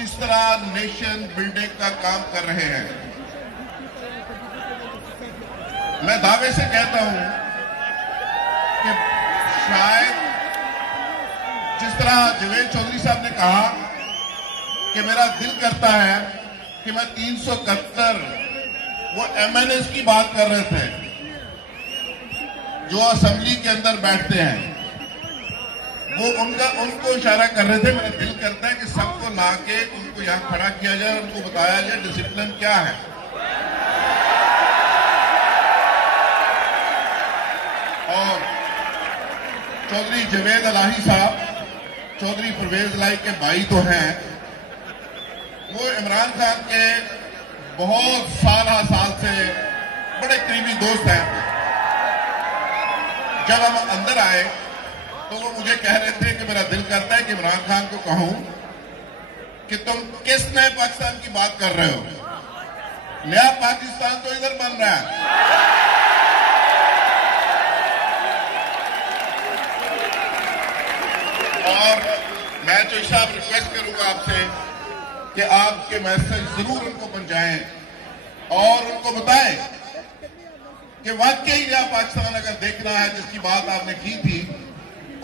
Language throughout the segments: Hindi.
किस तरह नेशन बिल्डिंग का काम कर रहे हैं। मैं दावे से कहता हूं कि शायद जिस तरह जवेद चौधरी साहब ने कहा कि मेरा दिल करता है कि मैं 371 वो एमएनएस की बात कर रहे थे जो असेंबली के अंदर बैठते हैं, वो उनको इशारा कर रहे थे। मेरा दिल करता है कि सबको ला के उनको यहां खड़ा किया जाए, उनको बताया जाए डिसिप्लिन क्या है। और चौधरी जवेद इलाही साहब, चौधरी परवेज इलाही के भाई तो हैं, वो इमरान खान के बहुत साल से बड़े करीबी दोस्त हैं। जब हम अंदर आए तो वो मुझे कह रहे थे कि मेरा दिल करता है कि इमरान खान को कहूं कि तुम किस नए पाकिस्तान की बात कर रहे हो, नया पाकिस्तान तो इधर बन रहा है। और मैं तो साहब रिक्वेस्ट करूंगा आपसे कि आपके मैसेज जरूर उनको पहुंचाएं और उनको बताएं कि वाकई नया पाकिस्तान अगर देखना है जिसकी बात आपने की थी,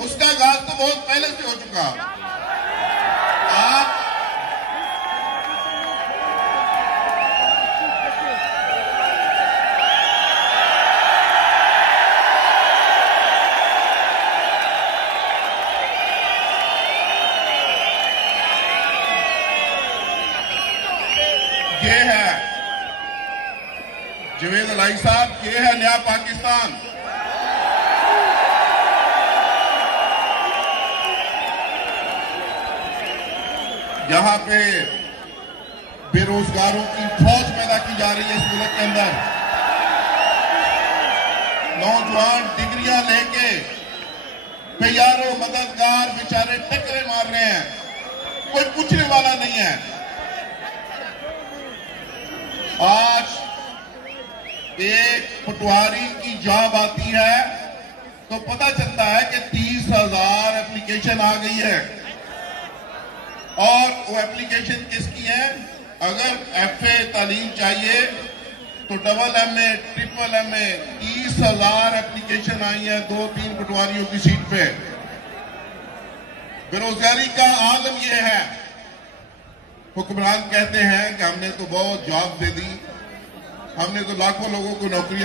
उसका आगाज तो बहुत पहले से हो चुका। आप ये है जवेद इलाही साहब, ये है नया पाकिस्तान। यहां पे बेरोजगारों की फौज पैदा की जा रही है इस मुल्क के अंदर। नौजवान डिग्रियां लेके तैयारों मददगार बेचारे टक्करे मार रहे हैं, कोई पूछने वाला नहीं है। आज एक पटवारी की जॉब आती है तो पता चलता है कि 30,000 एप्लीकेशन आ गई है। और वो एप्लीकेशन किसकी है? अगर एफए तालीम चाहिए तो double MA, triple MA, 30,000 application आई है 2-3 पटवारियों की सीट पे। बेरोजगारी का आलम यह है, हुक्मरान कहते हैं कि हमने तो बहुत जॉब दे दी, हमने तो लाखों लोगों को नौकरियां